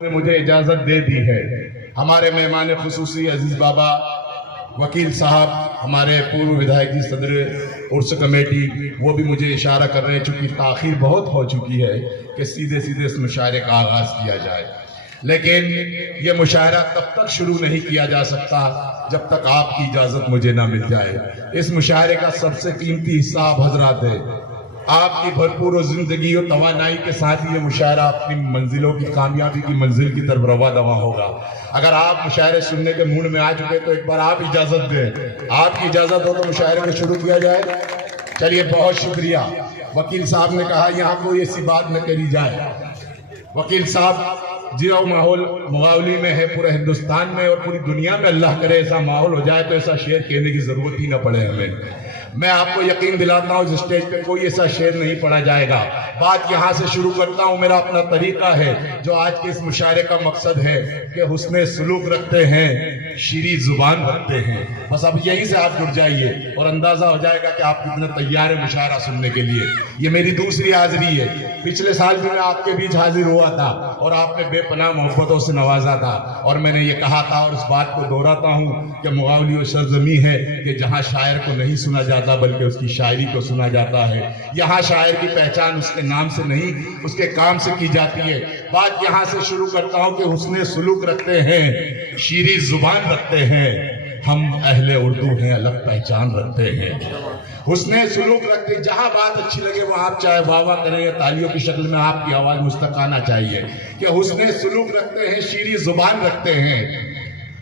نے مجھے اجازت دے دی ہے۔ ہمارے مہمان خصوصی عزیز بابا وکیل صاحب، ہمارے پورو ودھائک جی صدر عرس کمیٹی، وہ بھی مجھے اشارہ کر رہے ہیں چونکہ تاخیر بہت ہو چکی ہے کہ سیدھے اس مشاعرے کا آغاز کیا جائے، لیکن یہ مشاعرہ تب تک شروع نہیں کیا جا سکتا جب تک آپ کی اجازت مجھے نہ مل جائے۔ اس مشاعرے کا سب سے قیمتی حصہ آپ حضرات ہے۔ آپ کی بھرپور و زندگی و توانائی کے ساتھ یہ مشاعرہ اپنی منزلوں کی کامیابی کی منزل کی طرف رواں دواں ہوگا۔ اگر آپ مشاعرے سننے کے موڈ میں آ چکے تو ایک بار آپ اجازت دیں، آپ کی اجازت ہو تو مشاعرے کو شروع کیا جائے۔ چلیے، بہت شکریہ۔ وکیل صاحب نے کہا یہاں کوئی ایسی بات نہ کری جائے۔ وکیل صاحب، جو ماحول مغاولی میں ہے پورے ہندوستان میں اور پوری دنیا میں، اللہ کرے ایسا ماحول ہو جائے تو ایسا شعر کہنے کی ضرورت ہی نہ پڑے ہمیں۔ میں آپ کو یقین دلاتا ہوں اس اسٹیج پہ کوئی ایسا شعر نہیں پڑھا جائے گا۔ بات یہاں سے شروع کرتا ہوں، میرا اپنا طریقہ ہے جو آج کے اس مشاعرے کا مقصد ہے کہ حسن سلوک رکھتے ہیں، شیریں زبان رکھتے ہیں۔ بس اب یہیں سے آپ جڑ جائیے اور اندازہ ہو جائے گا کہ آپ کتنے تیار ہیں مشاعرہ سننے کے لیے۔ یہ میری دوسری حاضری ہے۔ پچھلے سال بھی میں آپ کے بیچ حاضر ہوا تھا اور آپ نے بے پناہ محبتوں سے نوازا تھا، اور میں نے یہ کہا تھا اور اس بات کو دہراتا ہوں کہ مغاولی وہ سرزمین ہے کہ جہاں شاعر کو نہیں سنا جاتا بلکہ اس کی شاعری کو سنا جاتا ہے۔ یہاں شاعر کی پہچان اس کے نام سے نہیں، اس کے کام سے کی جاتی ہے۔ بات یہاں سے شروع کرتا ہوں کہ حسن سلوک رکھتے ہیں، شیریں زبان رکھتے ہیں، ہم اہل اردو ہیں، الگ پہچان رکھتے ہیں۔ حسن سلوک رکھتے، جہاں بات اچھی لگے وہ آپ چاہے واہ واہ کریں یا تالیوں کی شکل میں آپ کی آواز مستق آنا چاہیے کہ حسن سلوک رکھتے ہیں، شیریں زبان رکھتے ہیں،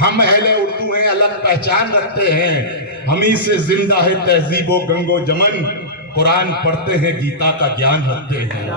ہم اہل اردو ہیں، الگ پہچان رکھتے ہیں، ہمیں سے زندہ ہے تہذیب و گنگ و جمن، قرآن پڑھتے ہیں، گیتا کا گیان رکھتے ہیں۔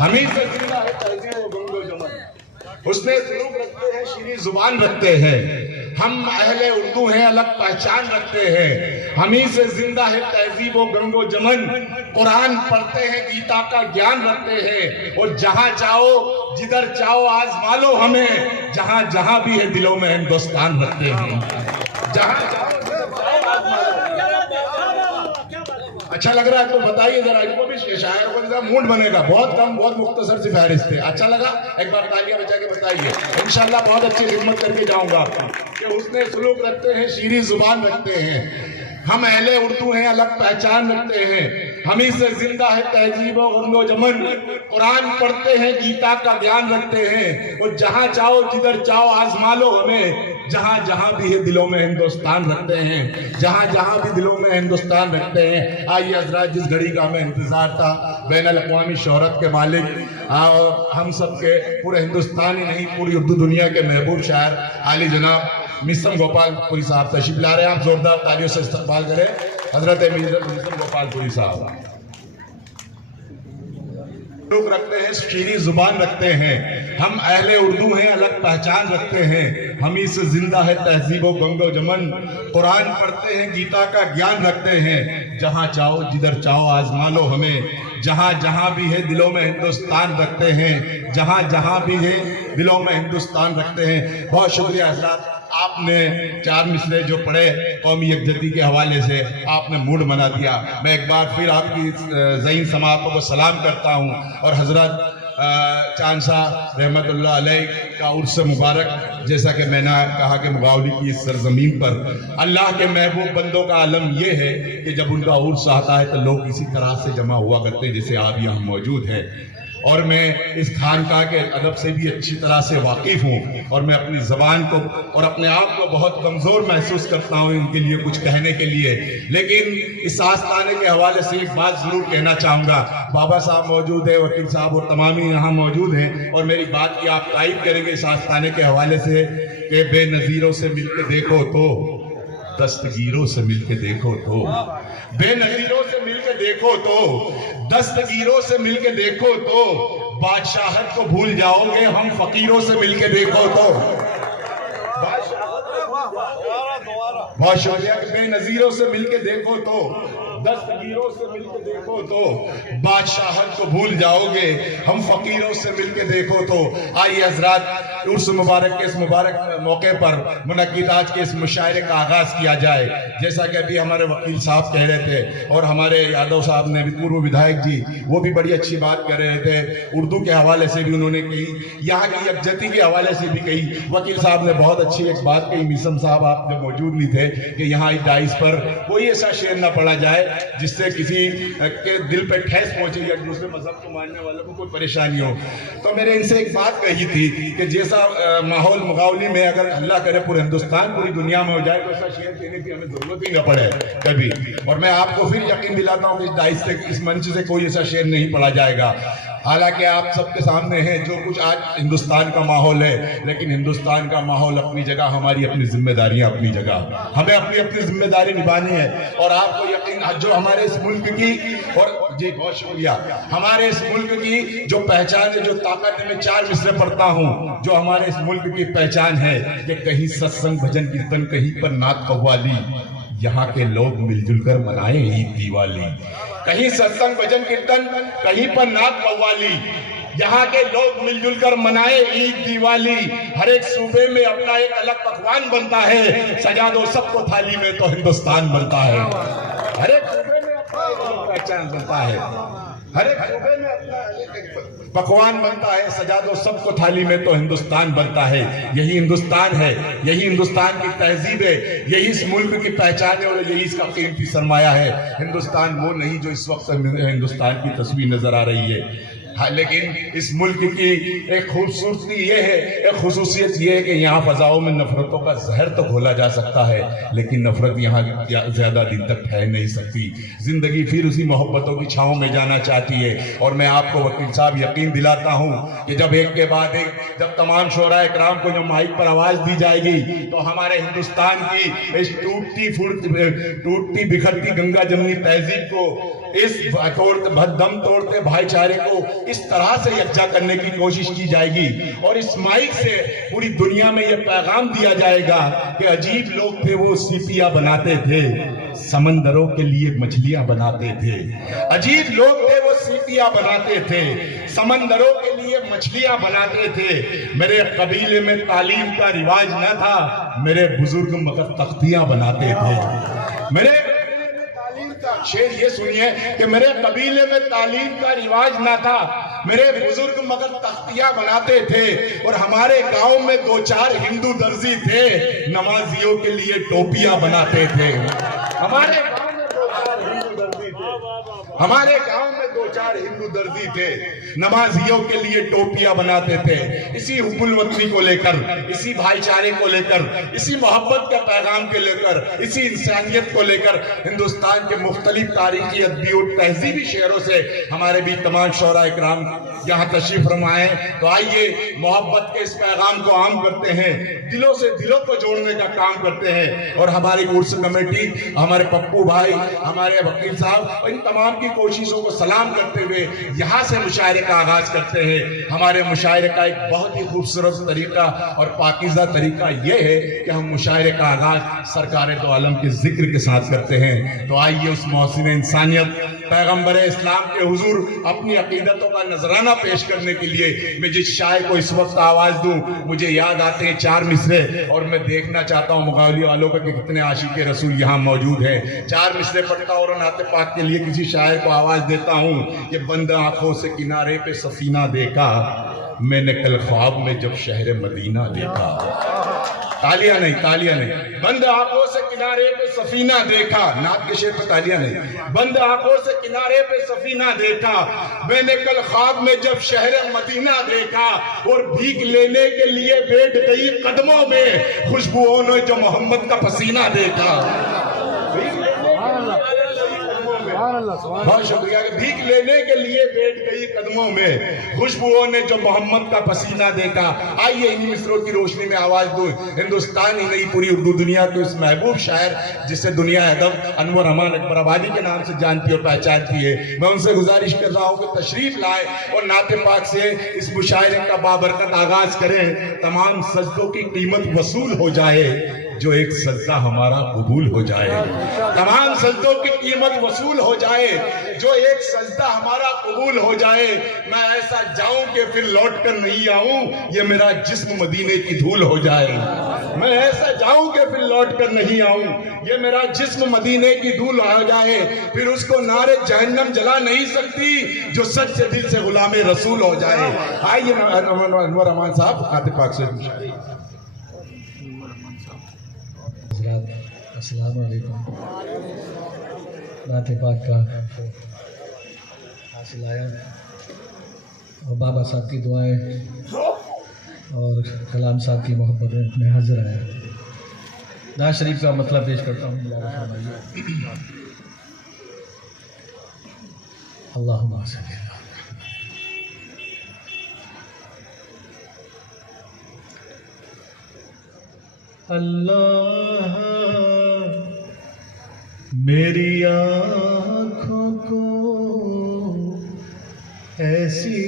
ہمیں سے زندہ ہے تہذیب و گنگ و جمن، حسن سلوک رکھتے ہیں، شیریں زبان رکھتے ہیں، ہم اہل اردو ہیں، الگ پہچان رکھتے ہیں، ہمیں سے زندہ ہے تہذیب و گنگ و جمن، قرآن پڑھتے ہیں، گیتا کا گیان رکھتے ہیں، اور جہاں چاہو جدھر چاہو آزما لو ہمیں، جہاں جہاں بھی ہے دلوں میں ہندوستان رکھتے ہیں۔ جہاں چاہو جدھر چاہو آزما لو۔ اچھا لگ رہا ہے تو بتائیے ذرا، ان کو بھی شاعر کو ذرا موڈ بنے گا۔ بہت کم، بہت مختصر سی فہرست ہے۔ اچھا لگا؟ ایک بار تالیاں بجا کے بتائیے۔ انشاءاللہ بہت اچھی خدمت کر کے جاؤں گا کہ حسن سلوک رکھتے ہیں، شیریں زبان رکھتے ہیں، ہم اہل اردو ہیں، الگ پہچان رکھتے ہیں، ہمیں سے زندہ ہے تہذیب و گنگ و جمن، قرآن پڑھتے ہیں، گیتا کا گیان رکھتے ہیں، اور جہاں چاہو جدھر چاہو آزما لو ہمیں، جہاں جہاں بھی ہے دلوں میں ہندوستان رکھتے ہیں، جہاں جہاں بھی دلوں میں ہندوستان رکھتے ہیں۔ آئیے حضرات، جس گھڑی کا ہمیں انتظار تھا، بین الاقوامی شہرت کے مالک اور ہم سب کے پورے ہندوستان ہی نہیں پوری اردو دنیا کے محبوب شاعر عالی جناب میسم گوپال پوری صاحب تشریف لا رہے ہیں۔ آپ زوردار تالیوں سے استقبال کریں حضرت میسم گوپال پوری صاحب۔ سلوک رکھتے ہیں، شیریں زبان رکھتے ہیں، ہم اہل اردو ہیں، الگ پہچان رکھتے ہیں، ہمیں سے زندہ ہے تہذیب و گنگ و جمن، قرآن پڑھتے ہیں، گیتا کا گیان رکھتے ہیں، جہاں چاہو جدھر چاہو آزما لو ہمیں، جہاں جہاں بھی ہے دلوں میں ہندوستان رکھتے ہیں، جہاں جہاں بھی ہے دلوں میں ہندوستان رکھتے ہیں۔ بہت شکریہ حضرات، آپ نے چار مصرے جو پڑھے قومی یکجہتی کے حوالے سے آپ نے موڈ بنا دیا۔ میں ایک بار پھر آپ کی ذہین سماعتوں کو سلام کرتا ہوں، اور حضرت چاند صاحب رحمت اللہ علیہ کا عرس مبارک۔ جیسا کہ میں نے کہا کہ مغاولی کی اس سرزمین پر اللہ کے محبوب بندوں کا عالم یہ ہے کہ جب ان کا عرس آتا ہے تو لوگ اسی طرح سے جمع ہوا کرتے ہیں جیسے آپ یہاں موجود ہیں، اور میں اس خانقاہ کے ادب سے بھی اچھی طرح سے واقف ہوں، اور میں اپنی زبان کو اور اپنے آپ کو بہت کمزور محسوس کرتا ہوں ان کے لیے کچھ کہنے کے لیے، لیکن اس آستانے کے حوالے سے ایک بات ضرور کہنا چاہوں گا۔ بابا صاحب موجود ہیں، وکیل صاحب اور تمام یہاں موجود ہیں، اور میری بات کی آپ تائید کریں گے اس آستانے کے حوالے سے کہ بے نظیروں سے مل کے دیکھو تو، دستگیروں سے مل کے دیکھو تو، بے نظیروں سے مل کے دیکھو تو، دستگیروں سے مل کے دیکھو تو، بادشاہت کو بھول جاؤ گے ہم فقیروں سے مل کے دیکھو تو۔ بہت شکریہ کہ بے نظیروں سے مل کے دیکھو تو، دستگیروں سے مل کے دیکھو تو، بادشاہت کو بھول جاؤ گے ہم فقیروں سے مل کے دیکھو تو۔ آئیے حضرات، عرس مبارک کے اس مبارک موقع پر منعقد آج کے اس مشاعرے کا آغاز کیا جائے. جیسا کہ ابھی ہمارے وکیل صاحب کہہ رہے تھے اور ہمارے یادو صاحب نے بھی پورو ودھائک جی وہ بھی بڑی اچھی بات کر رہے تھے, اردو کے حوالے سے بھی انہوں نے کہی, یہاں کی یکجہتی کے حوالے سے بھی کہی. وکیل صاحب نے بہت اچھی ایک بات کہی, میسم صاحب آپ جب موجود نہیں تھے, کہ یہاں ڈائس پر کوئی ایسا شعر نہ پڑھا جائے جس سے کسی کے دل پہ ٹھیس پہنچے یا دوسرے مذہب کو ماننے والوں کو کوئی پریشانی ہو. تو میں نے ان سے ایک بات کہی تھی کہ جیسا ماحول مغاولی میں اگر اللہ کرے پورے ہندوستان پوری دنیا میں ہو جائے تو ایسا شعر کہنے کی ہمیں ضرورت ہی نہ پڑے کبھی. اور میں آپ کو پھر یقین دلاتا ہوں کہ اس ڈائس سے, اس منچ سے کوئی ایسا شعر نہیں پڑھا جائے گا. حالانکہ آپ سب کے سامنے ہیں جو کچھ آج ہندوستان کا ماحول ہے, لیکن ہندوستان کا ماحول اپنی جگہ, ہماری اپنی ذمہ داریاں اپنی جگہ, ہمیں اپنی اپنی ذمہ داری نبھانی ہے. اور آپ کو یقین جو ہمارے اس ملک کی, اور جی بہت شکریہ, ہمارے اس ملک کی جو پہچان ہے, جو طاقت ہے, میں 4 مصرے پڑھتا ہوں, جو ہمارے اس ملک کی پہچان ہے کہ کہیں ستسنگ بھجن کیرتن, کہیں پر نعت قوالی, یہاں کے لوگ مل جل کر منائیں عید دیوالی. کہیں ستسنگ بھجن کیرتن, کہیں پر نعت قوالی, یہاں کے لوگ مل جل کر منائے عید دیوالی. ہر ایک صوبے میں اپنا ایک الگ پکوان بنتا ہے, سجا دو سب کو تھالی میں تو ہندوستان بنتا ہے. ہر ایک صوبے میں اپنا ایک پہچان بنتا ہے, ہر ایک صوبے میں اپنا پکوان بنتا ہے, سجا دو سب کو تھالی میں تو ہندوستان بنتا ہے. یہی ہندوستان ہے, یہی ہندوستان کی تہذیب ہے, یہی اس ملک کی پہچان ہے اور یہی اس کا قیمتی سرمایہ ہے. ہندوستان وہ نہیں جو اس وقت ہندوستان کی تصویر نظر آ رہی ہے, لیکن اس ملک کی ایک خوبصورتی یہ ہے, ایک خصوصیت یہ ہے کہ یہاں فضاؤں میں نفرتوں کا زہر تو گھولا جا سکتا ہے, لیکن نفرت یہاں زیادہ دن تک ٹھہر نہیں سکتی. زندگی پھر اسی محبتوں کی چھاؤں میں جانا چاہتی ہے. اور میں آپ کو وکیل صاحب یقین دلاتا ہوں کہ جب ایک کے بعد ایک, جب تمام شعراء اکرام کو جو مائک پر آواز دی جائے گی تو ہمارے ہندوستان کی اس ٹوٹتی بکھرتی گنگا جمنی تہذیب کو, اس دم توڑتے بھائی چارے کو اس طرح سے یکجا کرنے کی کوشش کی جائے گی, اور اس مائک سے پوری دنیا میں یہ پیغام دیا جائے گا کہ عجیب لوگ تھے وہ سیپیاں بناتے تھے, سمندروں کے لیے مچھلیاں بناتے تھے. عجیب لوگ تھے وہ سیپیاں بناتے تھے, سمندروں کے لیے مچھلیاں بناتے تھے. میرے قبیلے میں تعلیم کا رواج نہ تھا, میرے بزرگ مگر تختیاں بناتے تھے. میرے شعر یہ سنیے کہ میرے قبیلے میں تعلیم کا رواج نہ تھا, میرے بزرگ مگر تختیاں بناتے تھے. اور ہمارے گاؤں میں 2-4 ہندو درزی تھے, نمازیوں کے لیے ٹوپیاں بناتے تھے. ہمارے گاؤں میں 2-4 ہندو درزی تھے, ہمارے گاؤں میں 2-4 ہندو درزی تھے, نمازیوں کے لیے ٹوپیاں بناتے تھے. اسی حب الوطنی کو لے کر, اسی بھائی چارے کو لے کر, اسی محبت کے پیغام کے لے کر, اسی انسانیت کو لے کر ہندوستان کے مختلف تاریخی, ادبی اور تہذیبی شعروں سے ہمارے بھی تمام شعراء اکرام یہاں تشریف فرمائے. تو آئیے محبت کے اس پیغام کو عام کرتے ہیں, دلوں سے دلوں کو جوڑنے کا کام کرتے ہیں. اور ہماری عرس کمیٹی, ہمارے پپو بھائی, ہمارے وکیل صاحب, اور ان تمام کی کوششوں کو سلام کرتے ہوئے یہاں سے مشاعرے کا آغاز کرتے ہیں. ہمارے مشاعرے کا ایک بہت ہی خوبصورت طریقہ اور پاکیزہ طریقہ یہ ہے کہ ہم مشاعرے کا آغاز سرکار دو عالم کے ذکر کے ساتھ کرتے ہیں. تو آئیے اس محسن انسانیت پیغمبر اسلام کے حضور اپنی عقیدتوں کا نذرانہ پیش کرنے کے لیے میں جس شاعر کو اس وقت آواز دوں, مجھے یاد آتے ہیں 4 مصرے, اور میں دیکھنا چاہتا ہوں مغاولی والوں کا کہ کتنے عاشق رسول یہاں موجود ہیں. 4 مصرے پڑھتا اور نعت پاک کے لیے کسی شاعر کو آواز دیتا ہوں کہ بند آنکھوں سے کنارے پہ سفینہ دیکھا, میں نے کل خواب میں جب شہر مدینہ دیکھا. تالیاں نہیں, تالیاں نہیں. بند آنکھوں سے کنارے پہ سفینہ دیکھا, نعت کے شعر پہ تالیاں نہیں. بند آنکھوں سے کنارے پہ سفینہ دیکھا, میں نے کل خواب میں جب شہر مدینہ دیکھا, اور بھیگ لینے کے لیے بیٹھ گئی قدموں میں, خوشبوؤں نے جو محمد کا پسینہ دیکھا. بہت شکریہ. کہ بھیگ لینے کے لیے بیٹھ گئی قدموں میں, خوشبوؤں نے جو محمد کا پسینہ دیکھا. آئیے انہی مصروں کی روشنی میں آواز دوں ہندوستان ہی نہیں پوری اردو دنیا کو اس محبوب شاعر جسے دنیا ادب انور امان اکبر آبادی کے نام سے جانتی اور پہچانتی ہے, میں ان سے گزارش کر رہا ہوں کہ تشریف لائیں اور نعت پاک سے اس مشاعرے کا بابرکت آغاز کریں. تمام سجدوں کی قیمت وصول ہو جائے, جو ایک سجدہ ہمارا قبول ہو جائے، تمام سجدوں کی قیمت وصول ہو جائے، جو ایک سجدہ ہمارا قبول ہو جائے، میں ایسا جاؤں کہ پھر لوٹ کر نہیں آؤں، یہ میرا جسم مدینے کی دھول ہو جائے، میں ایسا جاؤں کہ پھر لوٹ کر نہیں آؤں، یہ میرا جسم مدینے کی دھول ہو جائے، پھر اس کو نار جہنم جلا نہیں سکتی جو سچ سے دل سے غلام رسول ہو جائے۔ آئیے انور امان صاحب خاطر پاک سے السلام علیکم۔ نعت پاک کا حاصل آیا اور بابا صاحب کی دعائیں اور کلام صاحب کی محبت میں حاضر آیا۔ نعت شریف کا مطلب پیش کرتا ہوں۔ اللہم صلی اللہ اللہ میری آنکھوں کو ایسی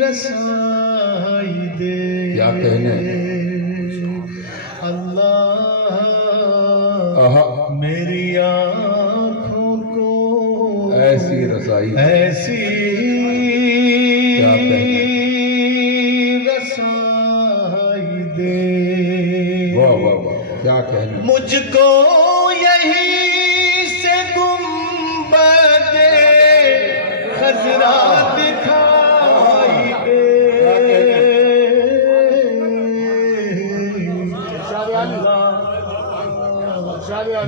رسائی دے، کیا کہنے، اللہ میری آنکھوں کو ایسی رسائی، ایسی کیا کہنے، کیا کہنے، مجھ کو یہی سے گنبد خضرا دکھائی دے،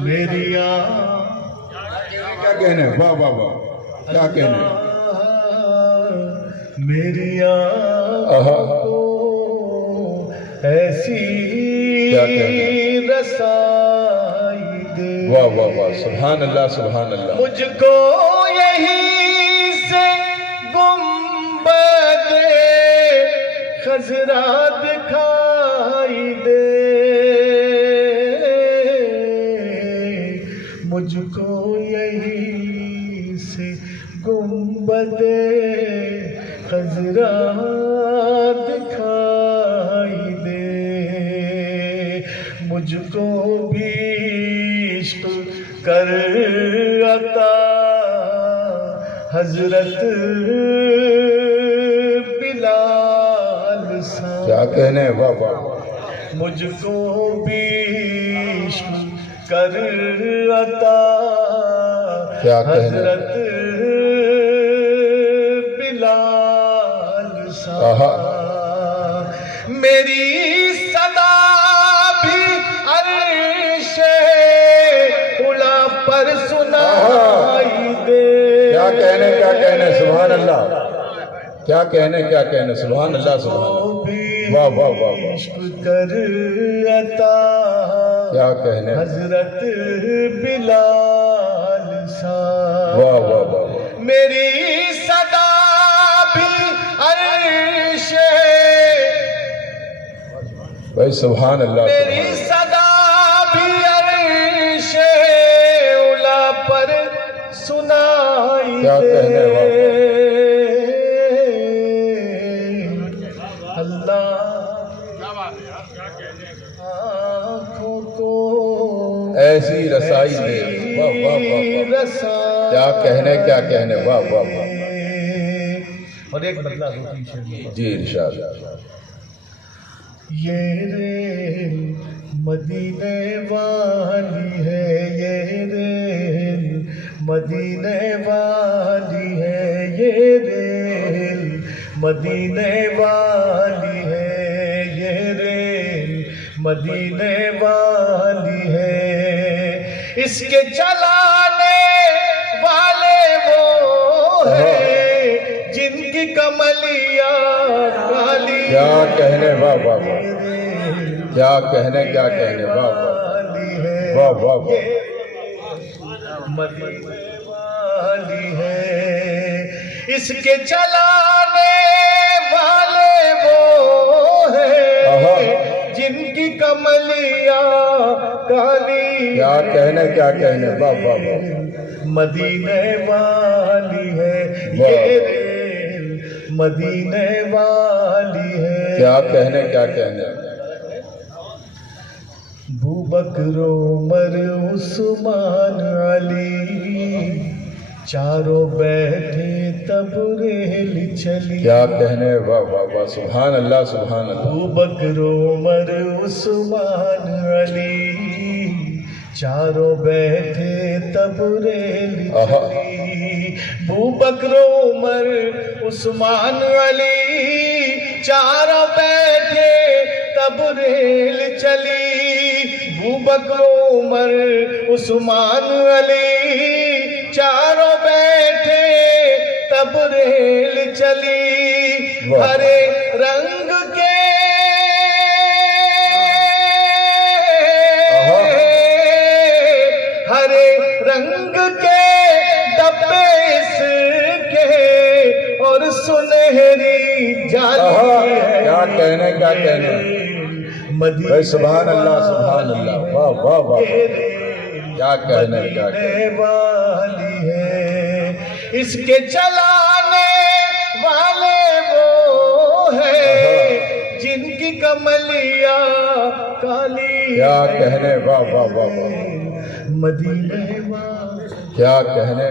میری کیا کہنے، واہ واہ واہ، کیا کہنے، میری آنکھوں کو ایسی رسائی دے، واہ واہ واہ، سبحان اللہ سبحان اللہ، مجھ کو یہی سے گنبد خضرا دکھائی دے، مجھ کو یہی سے گنبد خضرا دکھائی دے، مجھ کو بھی عشق کر عطا حضرت بلال سا، کیا کہنے، واہ واہ، مجھ کو بھی عشق کر عطا کیا کہنے، حضرت بلال سا، میری صدا بھی عرش اعلیٰ پر سنائی دے، کیا کہنے، کیا کہنے، سبحان اللہ، کیا کہنے، کیا کہنے، سبحان اللہ سبحان اللہ، واہ واہ واہ واہ، عشق کر عطا کیا کہنے، حضرت بلال سا، واہ واہ واہ، میری صدا بھی عرش، بھائی سبحان اللہ، میری صدا بھی عرش اعلیٰ پر سنائی کیا کہنے، دے، اللہ آنکھوں کو ایسی رسائی دے، واہ واہ واہ واہ، کیا کہنے، کیا کہنے، واہ واہ واہ، اور ایک بدلا دوسری شعر میں، جی ارشاد، یہ ریل مدینے والی ہے، یہ ریل مدینے والی ہے، یہ ریل مدینے والی ہے، یہ ریل مدینے والی ہے، اس کے چلانے والے وہ ہیں جن کی کملیاں کالی، کیا کہنے، واہ واہ واہ، کیا کہنے، کیا کہنے، واہ واہ واہ واہ واہ، مدینے والی ہے، اس کے چلانے والے وہ ہیں جن کی کملیاں کالی، کیا کہنے، کیا کہنے، واہ واہ واہ، مدینے والی ہے، یہ ریل مدینے والی ہے، کیا کہنے، کیا کہنے، بکر عمر عثمان علی چاروں بیٹھے تب ریل چلی. کیا کہنے، واہ واہ واہ، سبحان اللہ سبحان اللہ. بکر عمر عثمان علی چاروں بیٹھے تب ریل چلی. بکر عمر عثمان علی چاروں بیٹھے تب ریل چلی. بکر عمر عثمان علی چاروں بیٹھے تب ریل چلی. ہرے رنگ کے ہرے رنگ کے ڈبے اس کے اور سنہری جالی. کیا کہنے کیا کہنے، بھائی سبحان اللہ سبحان اللہ، واہ واہ واہ، کیا کہنے کیا کہنے. والی ہے اس کے چلانے والے وہ ہیں جن کی کملیاں کالی. کیا کہنے، واہ واہ واہ واہ، مدینے والی کیا کہنے.